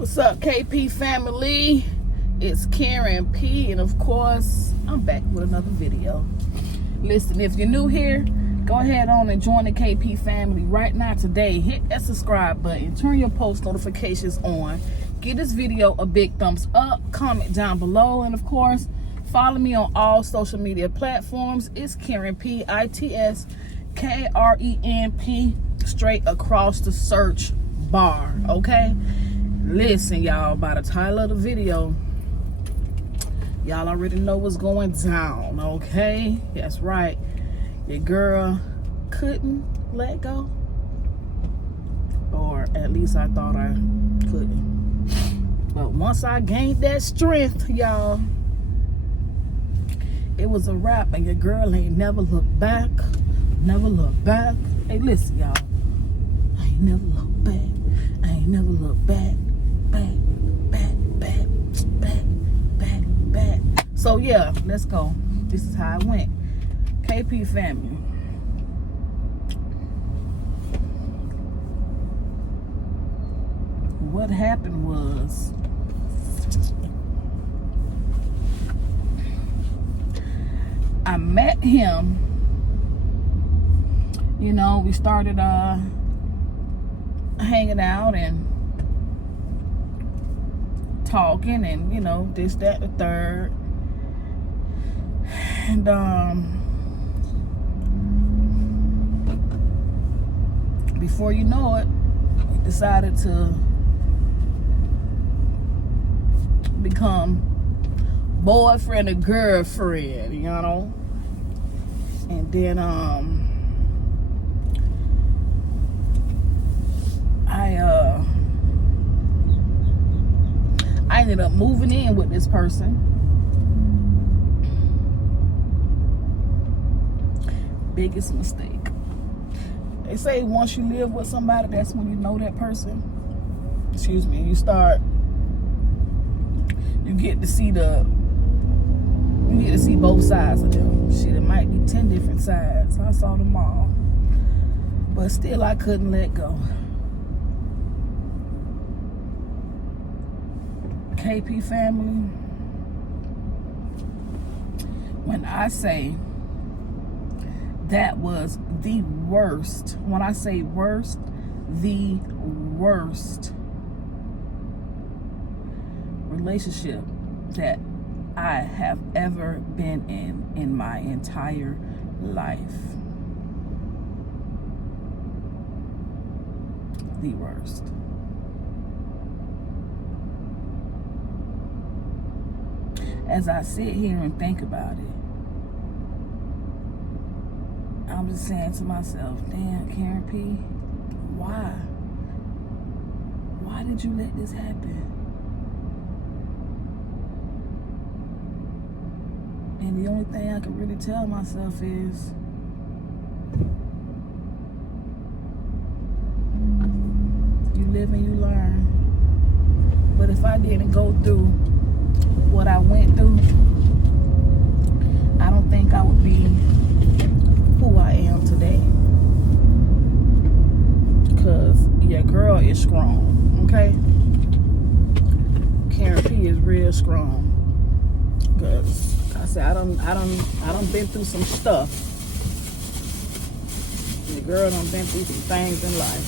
What's up, KP family? It's Karen P, and of course, I'm back with another video. Listen, if you're new here, go ahead on and join the KP family right now today. Hit that subscribe button, turn your post notifications on, give this video a big thumbs up, comment down below, and of course, follow me on all social media platforms. It's Karen P, ITSKRENP, straight across the search bar, okay? Listen, y'all, by the title of the video, y'all already know what's going down, okay? That's right. Your girl couldn't let go. Or at least I thought I couldn't. But once I gained that strength, y'all, it was a wrap, and your girl ain't never looked back. Never looked back. Hey, listen, y'all. I ain't never looked back. I ain't never looked back. Back. So yeah, let's go. This is how it went. KP family. What happened was, I met him. You know, we started hanging out and talking, and you know, this, that, the third, and before you know it, we decided to become boyfriend and girlfriend, you know. And then I ended up moving in with this person. Biggest mistake. They say once you live with somebody, that's when you know that person. Excuse me. You get to see both sides of them. Shit, it might be 10 different sides. I saw them all. But still, I couldn't let go. KP family, when I say that was the worst, when I say worst, the worst relationship that I have ever been in my entire life. The worst. As I sit here and think about it, I'm just saying to myself, damn, Karen P, why? Why did you let this happen? And the only thing I can really tell myself is, you live and you learn. But if I didn't go through what I went through, I don't think I would be who I am today. Because your girl is strong, okay? Karen P is real strong. Because I said I done been through some stuff. Your girl done been through some things in life.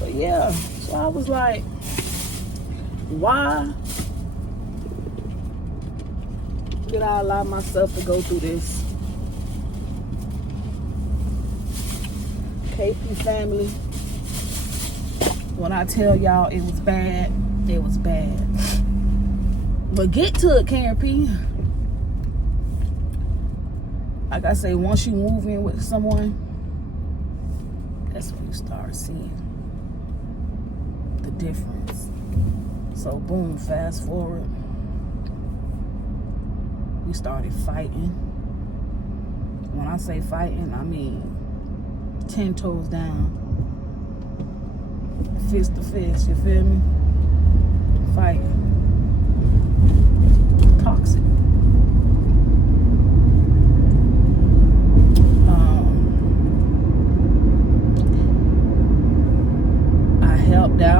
But yeah, so I was like, why did I allow myself to go through this? KP family, when I tell y'all it was bad, it was bad. But get to it, Karen P. Like I say, once you move in with someone, that's when you start seeing the difference. So boom, fast forward, we started fighting. When I say fighting, I mean 10 toes down, fist to fist, you feel me? Fighting. Toxic. I helped out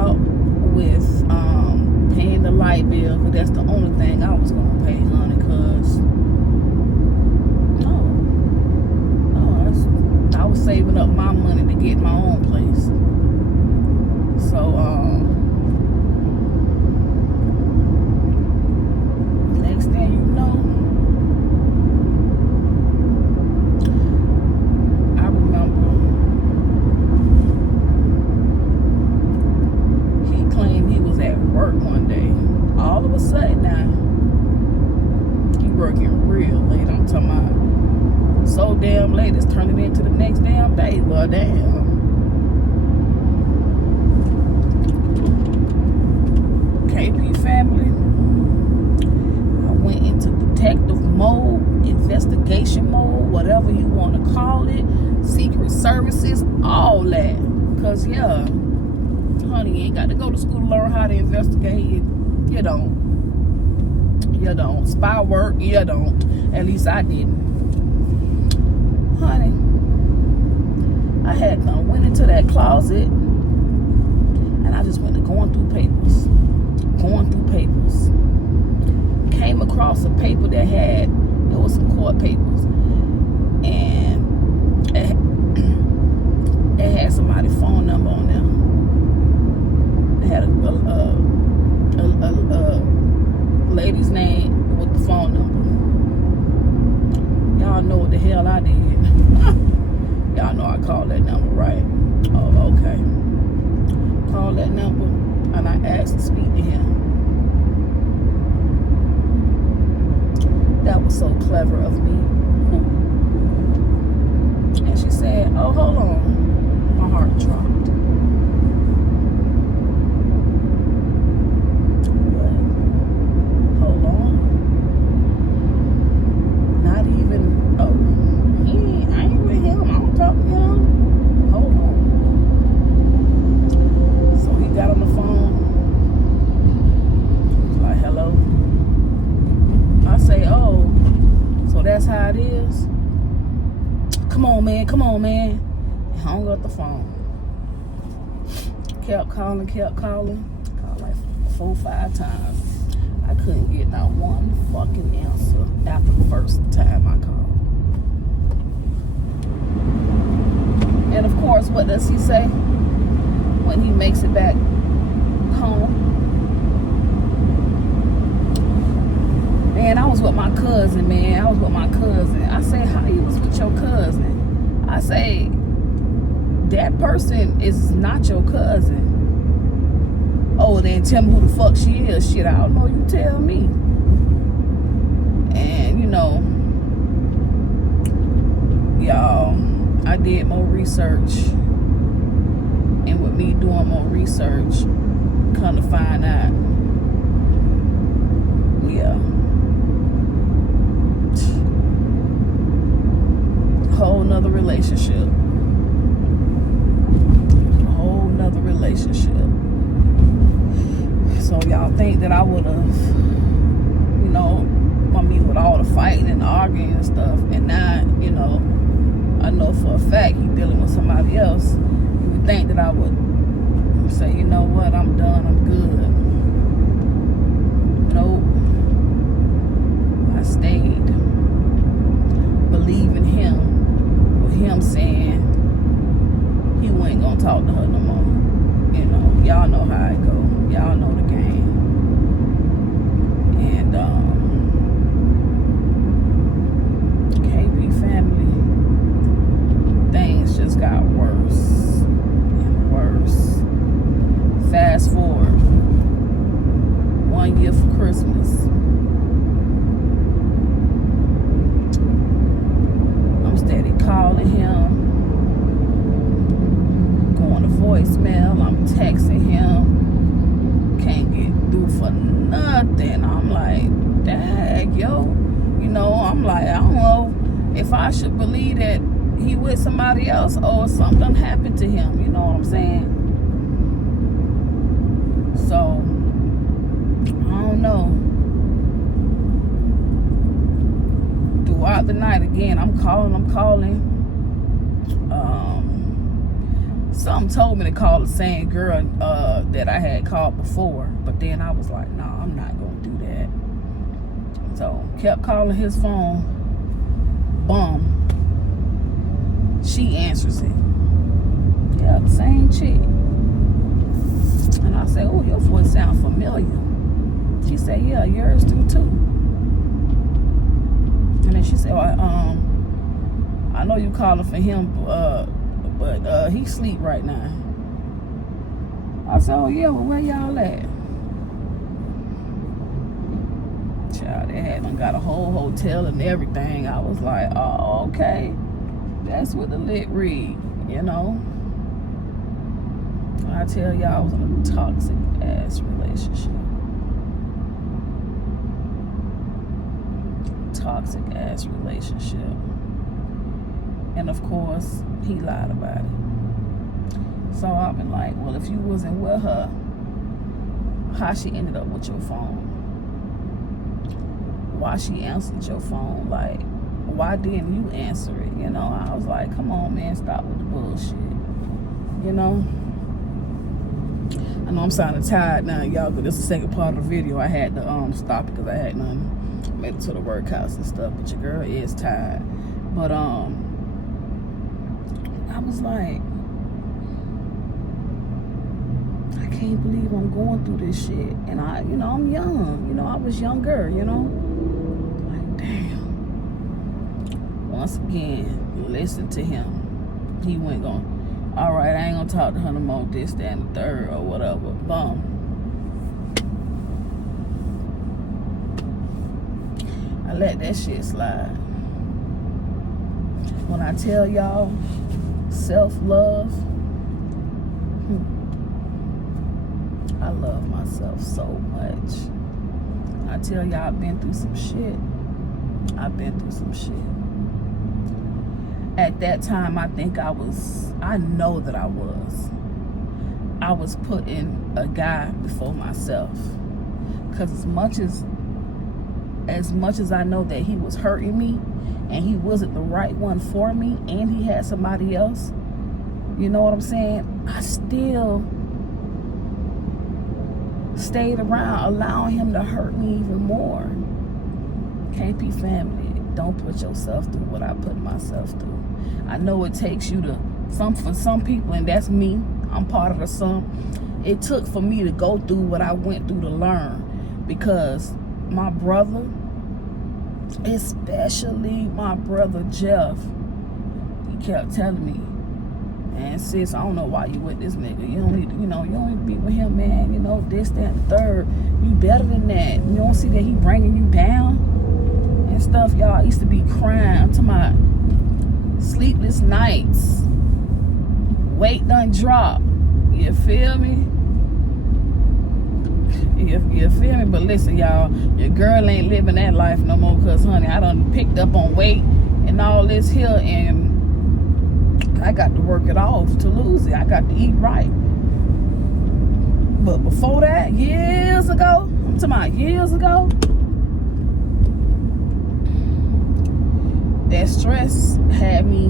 saving up my money to get my own place. So, next thing you know, I remember he claimed he was at work one day. All of a sudden now, he working real late. I'm talking about so damn late, it's turning into the next damn day. Well, damn. KP family, I went into detective mode, investigation mode, whatever you want to call it, secret services, all that. Because, yeah, honey, you ain't got to go to school to learn how to investigate. You don't. You don't. Spy work, you don't. At least I didn't. Honey, I had went into that closet and I just went to going through papers. Came across a paper that had, there was some court papers, and it had somebody's phone number on there. It had a lady's name with the phone number. Y'all know what the hell I did. Y'all know I called that number, right? Oh, okay. Called that number and I asked to speak to him. That was so clever of me. And she said, oh, hold on. My heart dropped. What? Hold on. Not even, oh, I ain't with him. I don't talk to him. Hold on. So he got on the phone. Like, hello. I say, oh, so that's how it is? Come on, man. And hung up the phone. Kept calling. Called like 4-5 times. I couldn't get not one fucking answer after the first time I called. And of course, what does he say when he makes it back home? Man, I was with my cousin, man. I say, how you was with your cousin? I say, that person is not your cousin. Oh, then tell me who the fuck she is. Shit, I don't know. You tell me. And, you know, y'all, I did more research. And with me doing more research, come to find out, yeah. Whole nother relationship. So y'all think that I would have, you know, I mean, with all the fighting and arguing and stuff, and now, you know, I know for a fact he dealing with somebody else, you would think that I would say, you know what, I'm done, I'm good. Nope. I stayed believing him, with him saying he wasn't gonna talk to her no more. You know, y'all know how it go. Y'all know the game. And KB family, things just got worse and worse. Fast forward 1 year for Christmas. I'm steady calling him, going to voicemail, I'm texting him, can't get through for nothing. I'm like, dang, yo. You know, I'm like, I don't know if I should believe that he with somebody else or something happened to him. You know what I'm saying? So, I don't know. Throughout the night, again, I'm calling. Something told me to call the same girl that I had called before, but then I was like, nah, I'm not gonna do that. So kept calling his phone. Boom. She answers it. Yeah, the same chick. And I said, oh, your voice sounds familiar. She said, yeah, yours do too. And then she said, well, I know you calling for him, but he sleep right now. I said, oh yeah, well, where y'all at? Child, they had got a whole hotel and everything. I was like, oh, okay. That's what the lit read, you know. I tell y'all, I was in a toxic ass relationship. Toxic ass relationship. And of course, he lied about it. So I've been like, well, if you wasn't with her, how she ended up with your phone? Why she answered your phone? Like, why didn't you answer it? You know, I was like, come on, man, stop with the bullshit. You know? I know I'm sounding tired now, y'all, but this is the second part of the video. I had to stop because I had nothing. Made it to the workhouse and stuff, but your girl is tired. But I was like, I can't believe I'm going through this shit. And I'm young. I was younger, Like, damn. Once again, listen to him. He went going, all right, I ain't gonna talk to her no more, this, that, and the third, or whatever. Boom. I let that shit slide. When I tell y'all, self-love, I love myself so much. I tell y'all, I've been through some shit. At that time, I know that I was putting a guy before myself. Because as much as I know that he was hurting me, and he wasn't the right one for me, and he had somebody else, you know what I'm saying? I still stayed around, allowing him to hurt me even more. KP family, don't put yourself through what I put myself through. I know it takes you to, for some people, and that's me, I'm part of the some, it took for me to go through what I went through to learn. Because my brother, especially my brother Jeff, he kept telling me, man, sis, I don't know why you with this nigga. You don't need to, you don't need to be with him, man. This, that, and the third. You better than that. You don't see that he bringing you down and stuff, y'all. I used to be crying. I'm talking about sleepless nights. Weight done drop. You feel me? You feel me? But listen, y'all, your girl ain't living that life no more, because, honey, I done picked up on weight and all this here, and I got to work it off to lose it. I got to eat right. But before that, years ago, I'm talking about years ago, that stress had me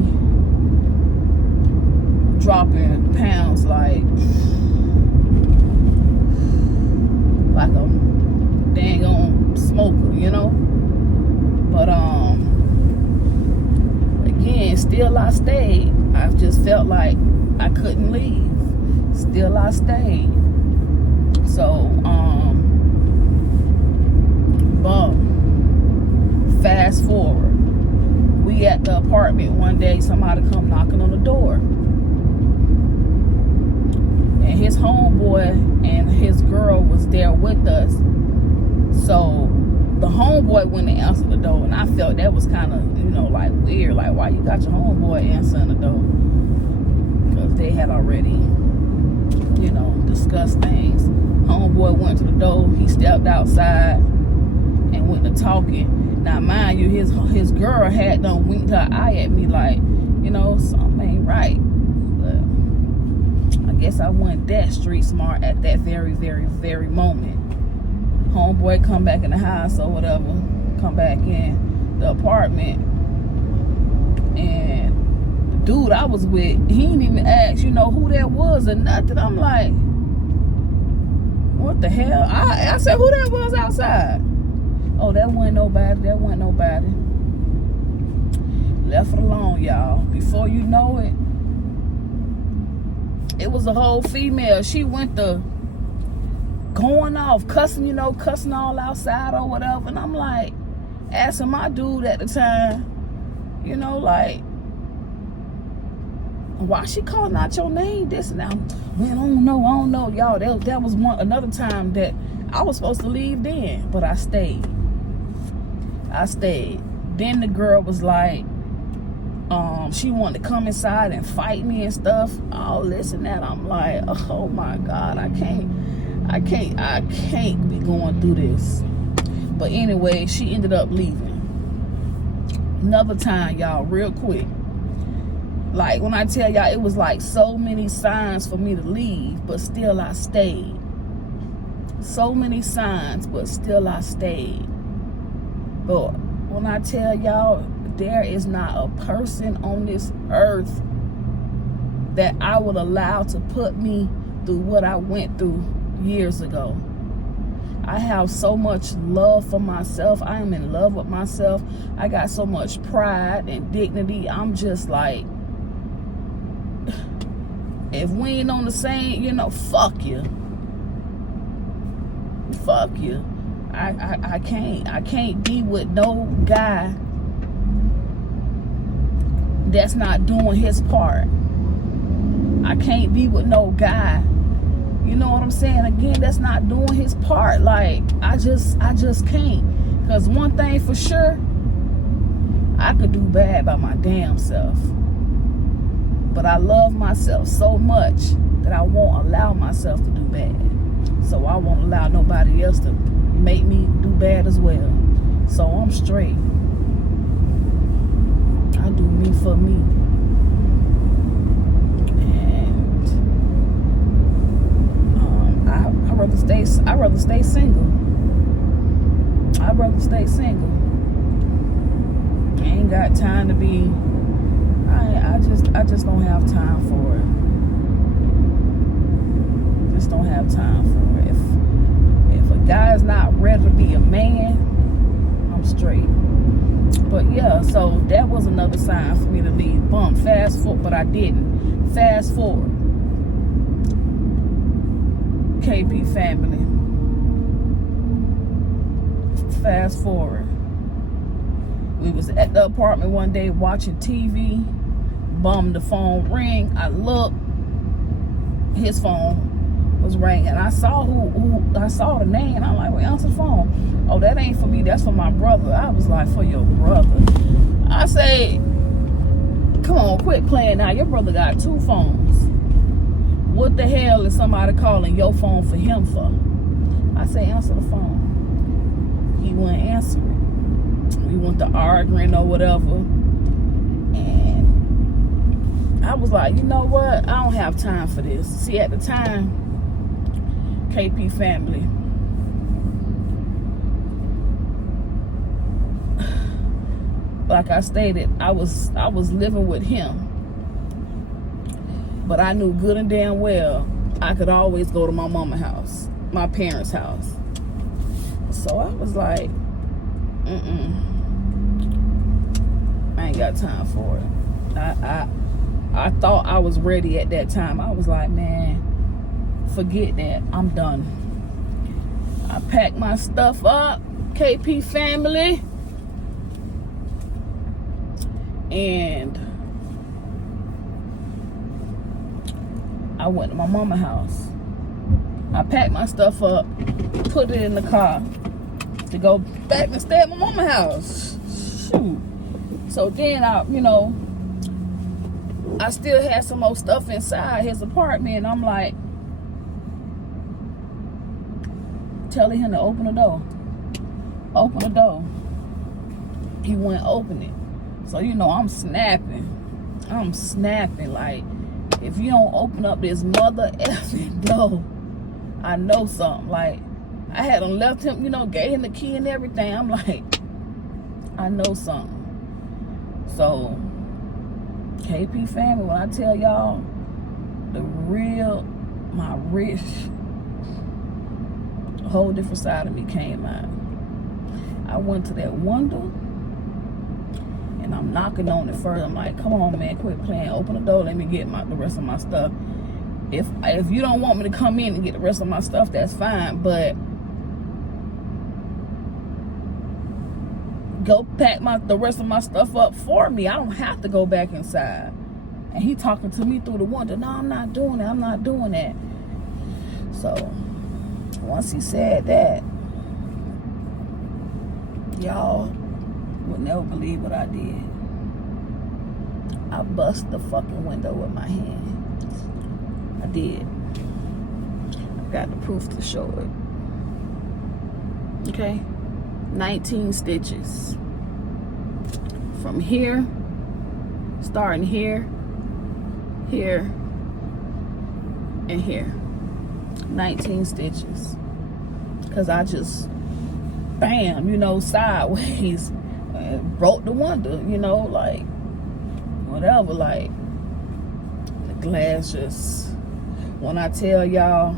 dropping pounds like a dang on smoker, But again, still I stayed. I just felt like I couldn't leave. Still I stayed. So fast forward. We at the apartment one day, somebody come knocking on the door. And his homeboy and his girl was there with us. So the homeboy went and answered the door, and I felt that was kind of, like weird. Like, why you got your homeboy answering the door? Because they had already, discussed things. Homeboy went to the door. He stepped outside and went to talking. Now, mind you, his girl had done winked her eye at me like, something ain't right. But I guess I wasn't that street smart at that very, very, very moment. Homeboy come back in the house or whatever, come back in the apartment, and the dude I was with, he didn't even ask, who that was or nothing. I'm like, what the hell? I said, who that was outside? Oh, that wasn't nobody. Left it alone, y'all. Before you know it, It was a whole female. She went to going off, cussing, cussing all outside or whatever. And I'm like, asking my dude at the time, like, why she calling out your name? This and that. Man, I don't know, y'all. That was another time that I was supposed to leave then, but I stayed. Then the girl was like, she wanted to come inside and fight me and stuff. All this and that. I'm like, oh my God, I can't be going through this. But anyway, she ended up leaving. Another time, y'all, real quick. Like, when I tell y'all, it was like so many signs for me to leave, but still I stayed. So many signs, but still I stayed. But when I tell y'all, there is not a person on this earth that I would allow to put me through what I went through years ago. I have so much love for myself. I am in love with myself. I got so much pride and dignity. I'm just like, if we ain't on the same, fuck you. Fuck you. I can't be with no guy that's not doing his part. I can't be with no guy, you know what I'm saying? Again, that's not doing his part. Like, I just can't. Because one thing for sure, I could do bad by my damn self. But I love myself so much that I won't allow myself to do bad. So I won't allow nobody else to make me do bad as well. So I'm straight. I do me for me. And I'd rather stay single. I'd rather stay single. I ain't got time to be. I just don't have time for it. Just don't have time for it. If a guy's not ready to be a man, I'm straight. But yeah, so that was another sign for me to leave. Fast forward, but I didn't. Fast forward. KP family. Fast forward. We was at the apartment one day watching TV. The phone ring. I looked. His phone was ringing. I saw I saw the name. I'm like, well, answer the phone. Oh, that ain't for me. That's for my brother. I was like, for your brother. I say, come on, quit playing now. Your brother got 2 phones. What the hell is somebody calling your phone for him for? I say, answer the phone. He wouldn't answer it. We went to arguing or whatever. And I was like, you know what? I don't have time for this. See, at the time, KP family, like I stated, I was living with him. But I knew good and damn well I could always go to my mama's house, my parents' house. So I was like, I ain't got time for it. I thought I was ready at that time. I was like, man, forget that. I'm done. I packed my stuff up, KP family, and I went to my mama's house. I packed my stuff up, put it in the car to go back and stay at my mama's house. Shoot. So then I still had some more stuff inside his apartment, and I'm like, telling him to open the door. Open the door. He wouldn't open it. So, I'm snapping. Like, if you don't open up this mother effing door, I know something. Like, I had him left him, gave him the key and everything. I'm like, I know something. So, KP family, when I tell y'all, my rich, whole different side of me came out. I went to that window, and I'm knocking on it further. I'm like, come on, man, quit playing. Open the door, let me get the rest of my stuff. If you don't want me to come in and get the rest of my stuff, that's fine. But go pack the rest of my stuff up for me. I don't have to go back inside. And he talking to me through the window. No, I'm not doing that. I'm not doing that. So once he said that, y'all would never believe what I did. I bust the fucking window with my hand. I did. I got the proof to show it. Okay? 19 stitches. From here, starting here, here, and here. 19 stitches. Because I just, bam, you know, sideways, broke the window, you know, like, whatever, like, the glass just, when I tell y'all,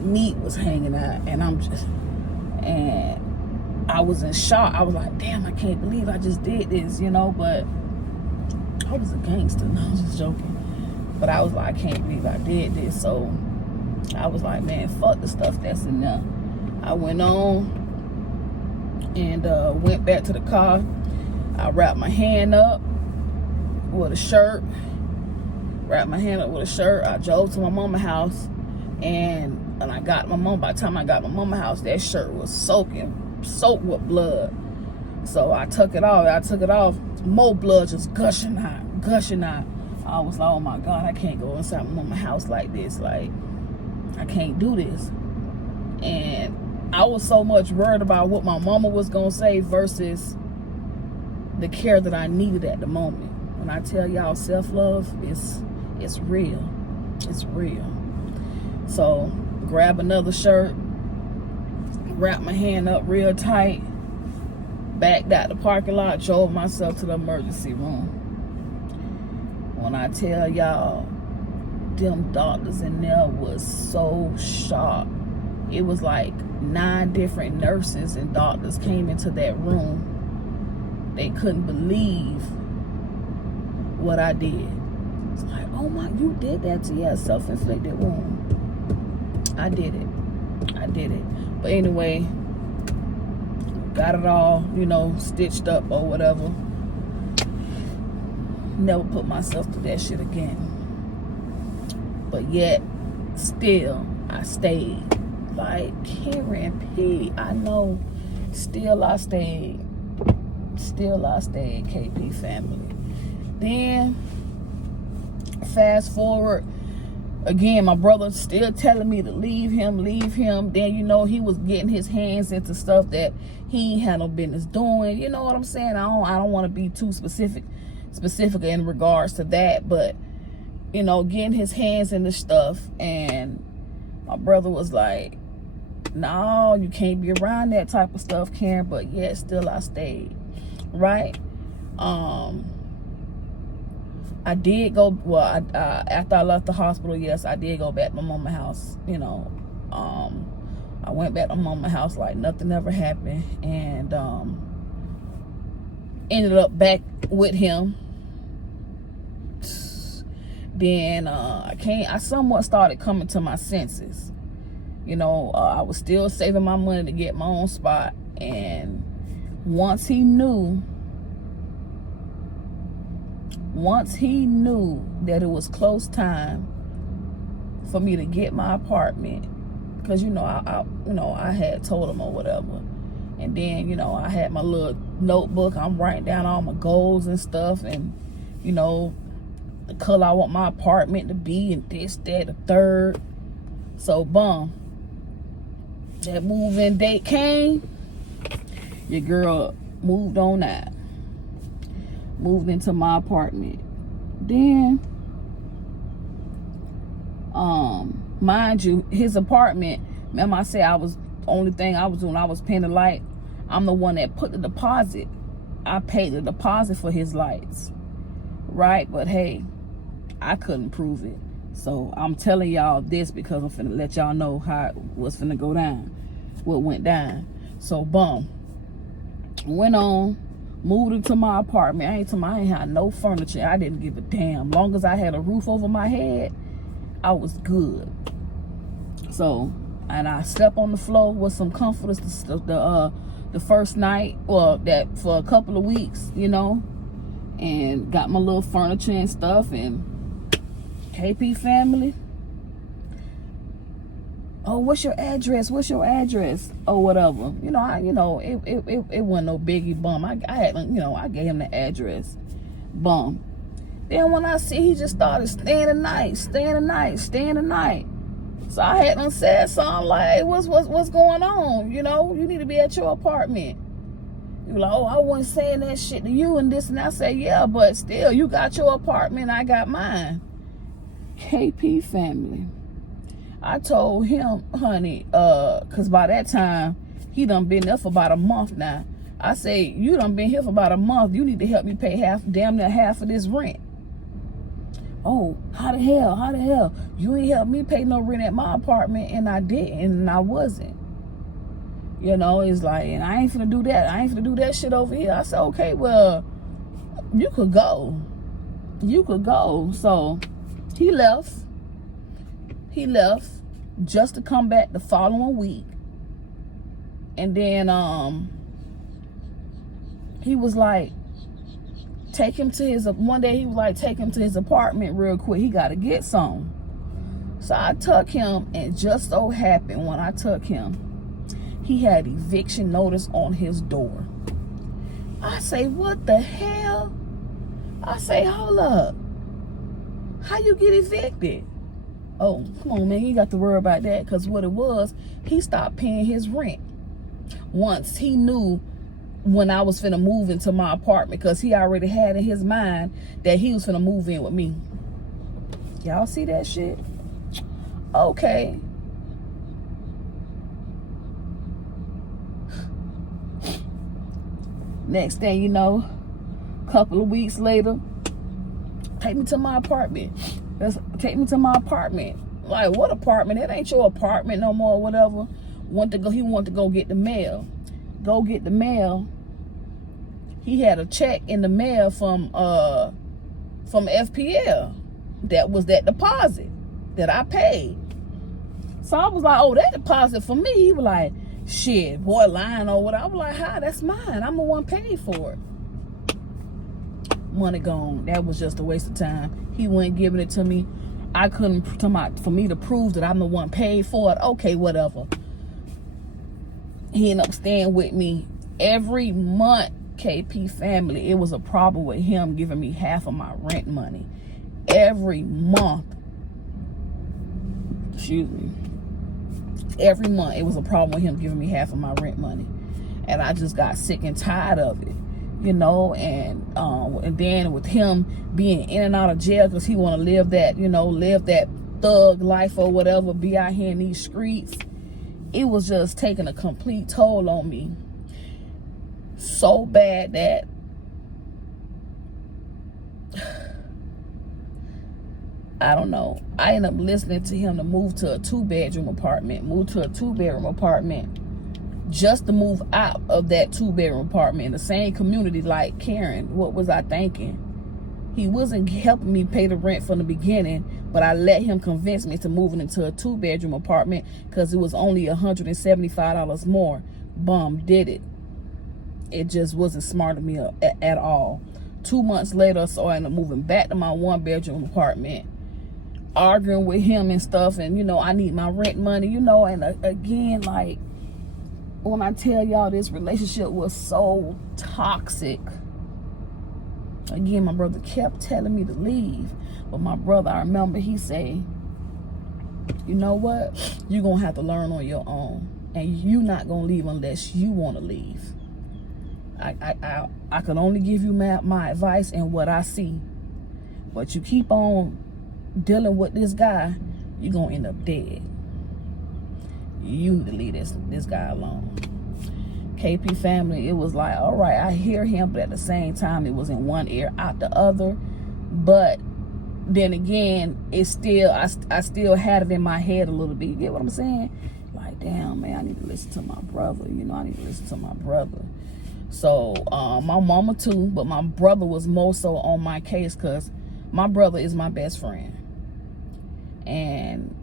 meat was hanging out, and I was in shock. I was like, damn, I can't believe I just did this, you know, but I was a gangster. No, I was just joking. But I was like, I can't believe I did this. So I was like, man, fuck the stuff that's in there. I went on and went back to the car. I wrapped my hand up with a shirt. I drove to my mama's house, and I got my mom. By the time I got my mama's house, that shirt was soaked with blood. So I took it off. More blood just gushing out. I was like, oh my God, I can't go inside my mama's house like this. Like, I can't do this. And I was so much worried about what my mama was gonna say versus the care that I needed at the moment. When I tell y'all self-love, it's real. It's real. So grab another shirt, wrap my hand up real tight, backed out the parking lot, drove myself to the emergency room. When I tell y'all, them doctors in there was so shocked. It was like 9 different nurses and doctors came into that room. They couldn't believe what I did. It's like, oh my, you did that to your self-inflicted wound. I did it. But anyway, got it all, you know, stitched up or whatever. Never put myself through that shit again. But yet, still, I stayed. Like, Karen P, I know, still I stayed, KP family. Then, fast forward, again, my brother still telling me to leave him. Then, you know, he was getting his hands into stuff that he ain't had no business doing. You know what I'm saying? I don't want to be too specific in regards to that, but, you know, getting his hands into stuff, and my brother was like, no, you can't be around that type of stuff, Karen. But yet still I stayed, right? I did go, well, after I left the hospital, yes, I did go back to my mama's house, you know. I went back to my mama's house like nothing ever happened, and ended up back with him. Then I somewhat started coming to my senses. You know, I was still saving my money to get my own spot. And once he knew that it was close time for me to get my apartment, because, you know, I had told him or whatever. And then, you know, I had my little notebook. I'm writing down all my goals and stuff, and, you know, the color I want my apartment to be, and this, that, the third. So, boom. That move-in date came. Your girl moved on out. Moved into my apartment. Then, mind you, his apartment, remember I said only thing I was doing, I was paying the light. I'm the one that put the deposit. I paid the deposit for his lights. Right? But hey, I couldn't prove it. So I'm telling y'all this because I'm finna let y'all know how it was finna go down. What went down. So boom. Went on, moved into my apartment. I ain't had no furniture. I didn't give a damn. Long as I had a roof over my head, I was good. So, and I slept on the floor with some comforters the first night, or that for a couple of weeks, you know, and got my little furniture and stuff. And KP family, oh, what's your address? What's your address? Or whatever. You know, it wasn't no biggie bum. I had, you know, I gave him the address. Bum. Then when I see, he just started staying the night. So I had done said something like, hey, what's going on? You know, you need to be at your apartment. You like, oh, I wasn't saying that shit to you and this and that. I say, yeah, but still, you got your apartment, I got mine. KP family. I told him, honey, because by that time, he done been there for about a month now. I say, you done been here for about a month. You need to help me pay damn near half of this rent. Oh, how the hell? You ain't helped me pay no rent at my apartment, and I didn't, and I wasn't. You know, it's like, and I ain't finna do that. I ain't finna do that shit over here. I said, okay, well, you could go. So he left just to come back the following week. And then he was like, one day he was like, take him to his apartment real quick. He got to get some. So I took him, and just so happened when I took him, he had eviction notice on his door. I say, what the hell? I say, hold up. How you get evicted? Oh, come on, man. You got to worry about that, because what it was, he stopped paying his rent once he knew when I was finna move into my apartment, because he already had in his mind that he was finna move in with me. Y'all see that shit? Okay. Next thing you know, a couple of weeks later, take me to my apartment. Take me to my apartment. Like, what apartment? That ain't your apartment no more, whatever. He wanted to go get the mail. Go get the mail. He had a check in the mail from FPL. That was that deposit that I paid. So I was like, oh, that deposit for me. He was like, shit, boy, lying or whatever. I was like, hi, that's mine. I'm the one paid for it. Money gone. That was just a waste of time. He wasn't giving it to me. I couldn't, for me to prove that I'm the one paid for it. Okay, whatever. He ended up staying with me every month. KP family, it was a problem with him giving me half of my rent money every month. Excuse me. Every month it was a problem with him giving me half of my rent money, and I just got sick and tired of it, you know. And then with him being in and out of jail because he want to live that thug life or whatever, be out here in these streets, it was just taking a complete toll on me. So bad that I don't know. I ended up listening to him to move to a two-bedroom apartment just to move out of that two-bedroom apartment in the same community like Karen. What was I thinking? He wasn't helping me pay the rent from the beginning, but I let him convince me to moving into a two-bedroom apartment because it was only $175 more. Bum did it. It just wasn't smart of me at all. 2 months later, so I ended up moving back to my one-bedroom apartment, arguing with him and stuff. And, you know, I need my rent money, you know. And again, like, when I tell y'all this relationship was so toxic, again, my brother kept telling me to leave. But my brother, I remember he said, you know what? You're going to have to learn on your own. And you're not going to leave unless you want to leave. I can only give you my advice and what I see. But you keep on dealing with this guy, you're going to end up dead. You need to leave this guy alone. KP family, it was like, all right, I hear him, but at the same time, it was in one ear, out the other. But then again, it's still, I still had it in my head a little bit. You get what I'm saying? Like, damn, man, I need to listen to my brother. You know, I need to listen to my brother. So my mama too, but my brother was more so on my case because my brother is my best friend. And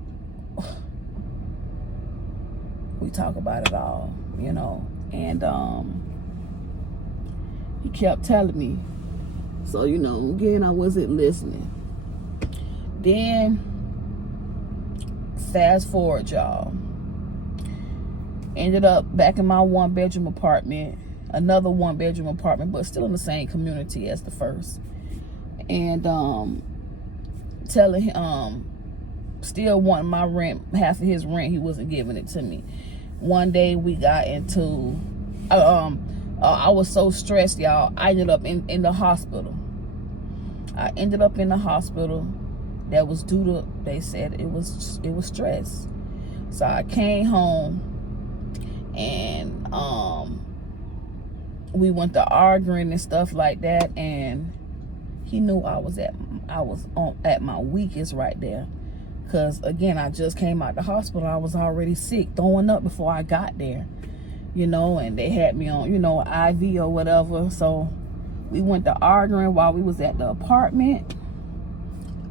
we talk about it all, you know. And he kept telling me. So, you know, again, I wasn't listening. Then, fast forward, y'all. Ended up back in my 1-bedroom apartment. Another 1-bedroom apartment, but still in the same community as the first. And telling him, still wanting my rent, half of his rent, he wasn't giving it to me. One day we got into, I was so stressed, y'all. I ended up in the hospital. I ended up in the hospital. That was due to, they said it was stress. So I came home and we went to arguing and stuff like that, and he knew I was at my weakest right there. Cause again, I just came out the hospital. I was already sick, throwing up before I got there, you know, and they had me on, you know, IV or whatever. So we went to arguing while we was at the apartment.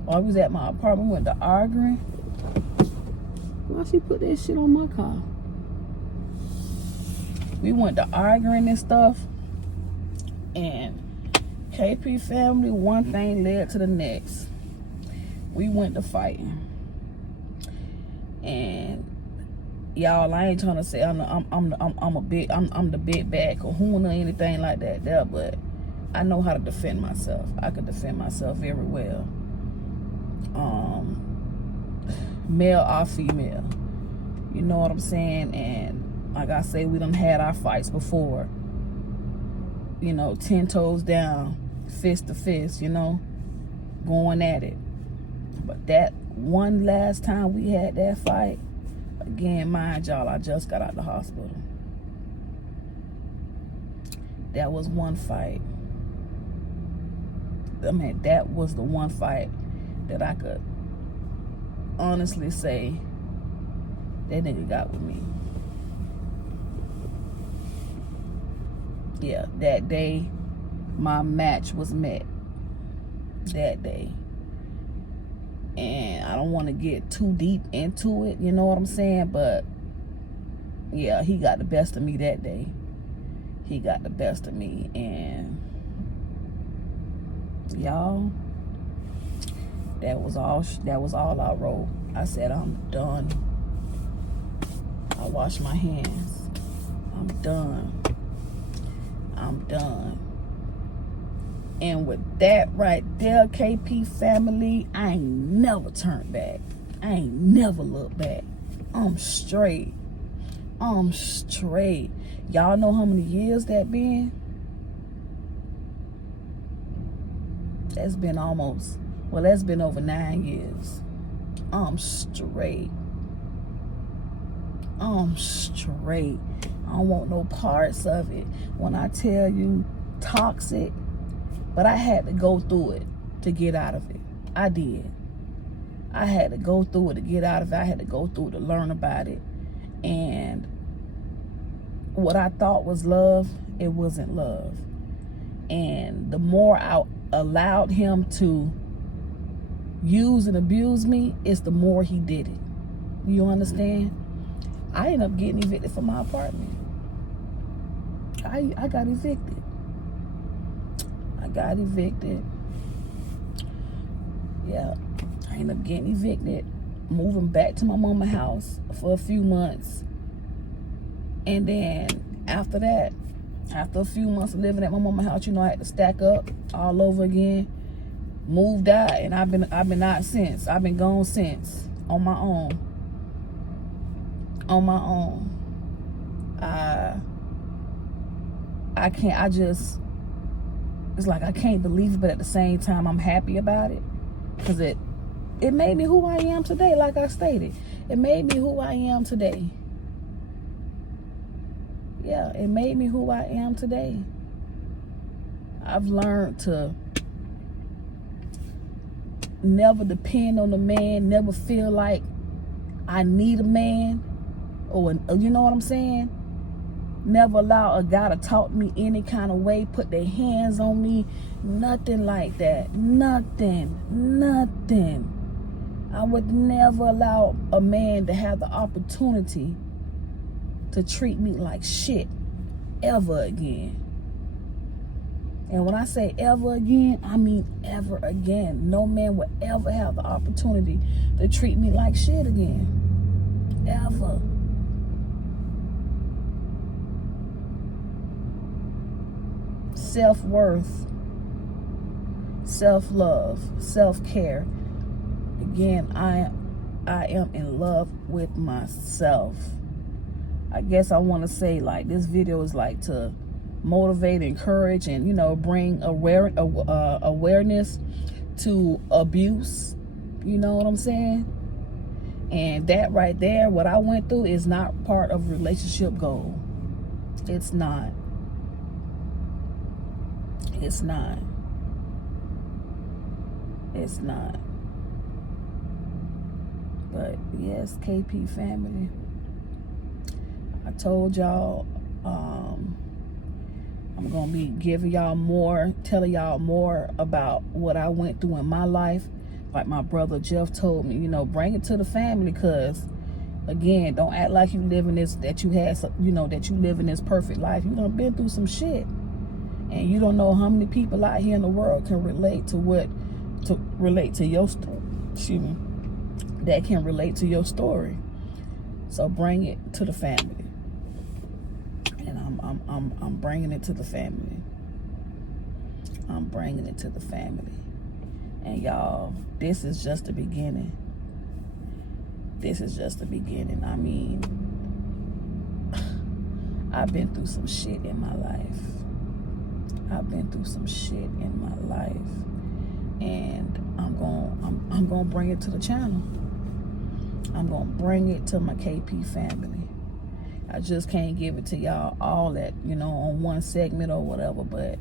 While we was at my apartment, we went to arguing. Why she put that shit on my car? We went to arguing and stuff. And KP family, one thing led to the next. We went to fighting. And y'all, I ain't trying to say I'm the big bad kahuna or anything like that there, but I know how to defend myself. I could defend myself very well. Male or female. You know what I'm saying? And like I say, we done had our fights before. You know, 10 toes down, fist to fist, you know, going at it. But that one last time we had that fight, again, mind y'all, I just got out of the hospital. That was one fight. I mean, that was the one fight that I could honestly say that nigga got with me. Yeah, that day my match was met. That day. And I don't want to get too deep into it, you know what I'm saying? But yeah, he got the best of me that day. He got the best of me. And y'all, that was all I wrote. I said, I'm done. I wash my hands. I'm done. I'm done. And with that right there, KP family, I ain't never turned back. I ain't never looked back. I'm straight. I'm straight. Y'all know how many years that been? That's been almost, well, that's been over 9 years. I'm straight. I'm straight. I don't want no parts of it. When I tell you toxic, but I had to go through it to get out of it. I did. I had to go through it to get out of it. I had to go through it to learn about it. And what I thought was love, it wasn't love. And the more I allowed him to use and abuse me, it's the more he did it. You understand? I ended up getting evicted from my apartment. I got evicted. I got evicted. Yeah. I ended up getting evicted, moving back to my mama's house for a few months. And then after that, after a few months of living at my mama's house, you know, I had to stack up all over again. Moved out, and I've been out since. I've been gone since, on my own. On my own. I can't, it's like I can't believe it, but at the same time, I'm happy about it. Because it made me who I am today, like I stated. It made me who I am today. Yeah, it made me who I am today. I've learned to never depend on a man, never feel like I need a man, or you know what I'm saying? Never allow a guy to talk to me any kind of way, put their hands on me, nothing like that. Nothing. I would never allow a man to have the opportunity to treat me like shit ever again. And when I say ever again, I mean ever again. No man will ever have the opportunity to treat me like shit again. Ever. Self-worth, self-love, self-care. Again, I am in love with myself. I guess I want to say, like, this video is like to motivate, encourage, and, you know, bring awareness to abuse. You know what I'm saying? And that right there, what I went through, is not part of a relationship goal. It's not. It's not. It's not. But yes, KP family, I told y'all I'm gonna be giving y'all more, telling y'all more about what I went through in my life. Like my brother Jeff told me, you know, bring it to the family, because again, don't act like you live in this, that you live in this perfect life. You done been through some shit, and you don't know how many people out here in the world can relate to your story. Excuse me. That can relate to your story. So bring it to the family. And I'm bringing it to the family. I'm bringing it to the family. And y'all, this is just the beginning. This is just the beginning. I mean, I've been through some shit in my life. I've been through some shit in my life. And I'm gonna bring it to the channel. I'm gonna bring it to my KP family. I just can't give it to y'all all at, you know, on one segment or whatever, but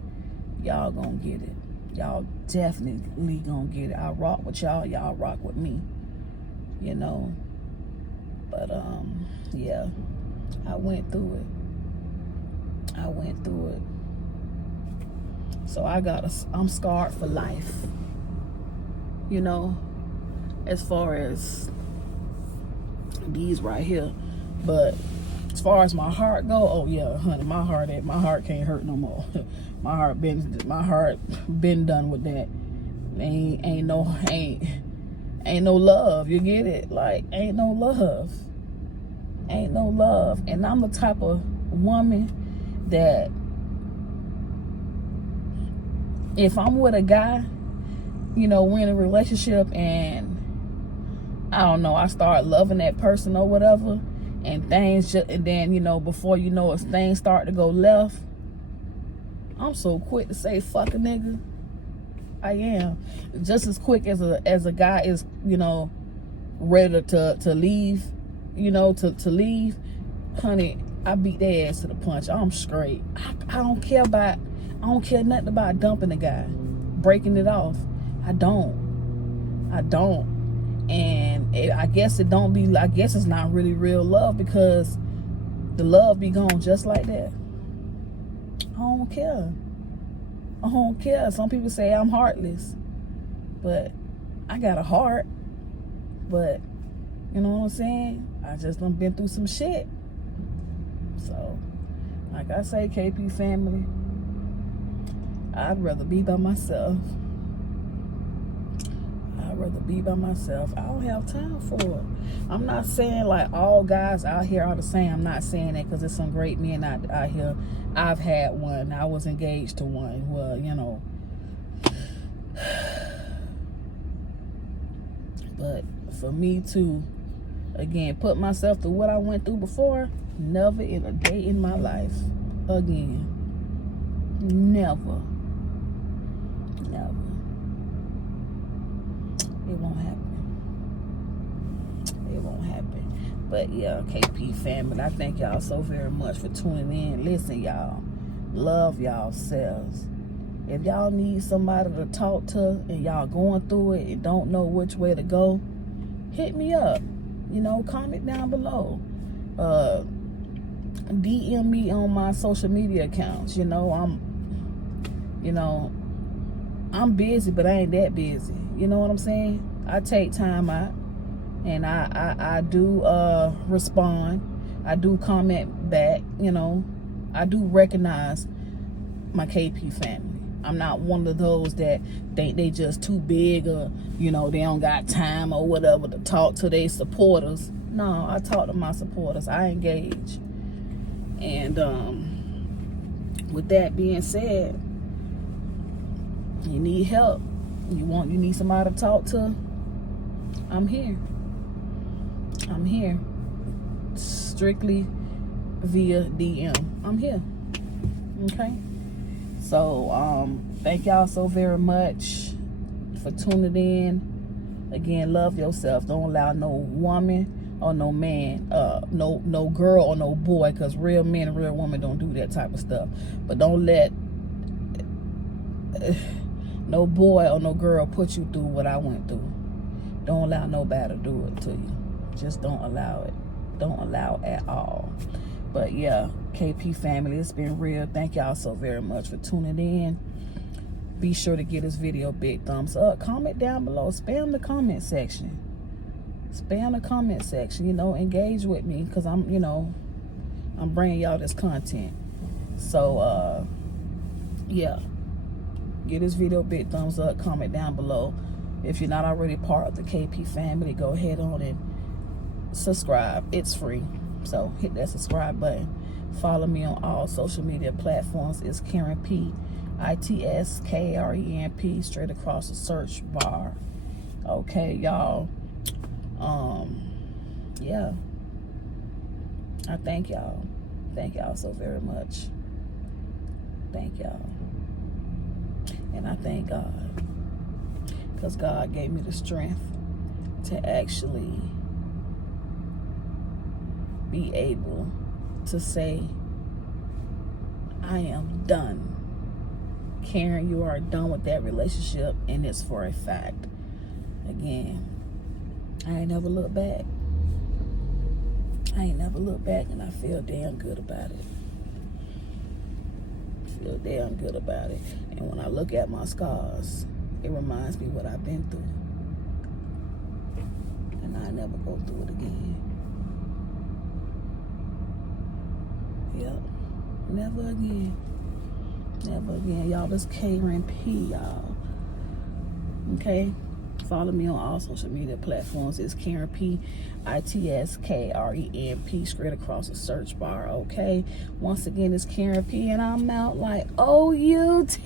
y'all gonna get it. Y'all definitely gonna get it. I rock with y'all, y'all rock with me, you know. But yeah, I went through it. So I'm scarred for life, you know, as far as these right here. But as far as my heart go, oh yeah, honey, my heart can't hurt no more. my heart been done with that. Ain't no love. You get it? Like, ain't no love. And I'm the type of woman that if I'm with a guy, you know, we're in a relationship, and I don't know, I start loving that person or whatever, and then, you know, before you know it, things start to go left, I'm so quick to say fuck a nigga. I am. Just as quick as a guy is, you know, ready to leave, you know, to leave, honey, I beat their ass to the punch. I'm straight. I don't care nothing about dumping a guy, breaking it off. I don't. And I guess it's not really real love, because the love be gone just like that. I don't care. Some people say I'm heartless, but I got a heart. But you know what I'm saying? I just done been through some shit. So, like I say, KP family, I'd rather be by myself. I don't have time for it. I'm not saying like all guys out here are the same. I'm not saying that, because there's some great men out here. I've had one. I was engaged to one. Well, you know. But for me to, again, put myself through what I went through before, never in a day in my life again. Never. It won't happen. But yeah, KP family, I thank y'all so very much for tuning in. Listen, y'all, love yourselves. If y'all need somebody to talk to and y'all going through it and don't know which way to go, hit me up. You know, comment down below. DM me on my social media accounts. I'm busy, but I ain't that busy. You know what I'm saying? I take time out, and I do respond. I do comment back. I do recognize my KP family. I'm not one of those that think they just too big, or they don't got time or whatever to talk to their supporters. No, I talk to my supporters. I engage. And with that being said, you need help, you need somebody to talk to, I'm here. Strictly via DM. I'm here. Okay? So thank y'all so very much for tuning in. Again, love yourself. Don't allow no woman or no man, no girl or no boy, because real men and real women don't do that type of stuff. But don't let no boy or no girl put you through what I went through. Don't allow nobody to do it to you. Just don't allow it. Don't allow it at all. But yeah, KP family, it's been real. Thank y'all so very much for tuning in. Be sure to give this video a big thumbs up. Comment down below. Spam the comment section. Spam the comment section. Engage with me, because I'm bringing y'all this content. So yeah, give this video a big thumbs up. Comment down below. If you're not already part of the KP family, go ahead on and subscribe. It's free. So hit that subscribe button. Follow me on all social media platforms. It's Karen P, ITSKRENP, straight across the search bar. Okay, y'all. Yeah. I thank y'all. Thank y'all so very much. Thank y'all. And I thank God, because God gave me the strength to actually be able to say, I am done. Karen, you are done with that relationship, and it's for a fact. Again, I ain't never looked back. And I feel damn good about it. And when I look at my scars, it reminds me what I've been through. And I never go through it again. Yep. Never again. Y'all, this Karen P, y'all. Okay? Follow me on all social media platforms. It's Karen P, ITSKRENP, straight across the search bar. Okay? Once again, it's Karen P, and I'm out like OUT.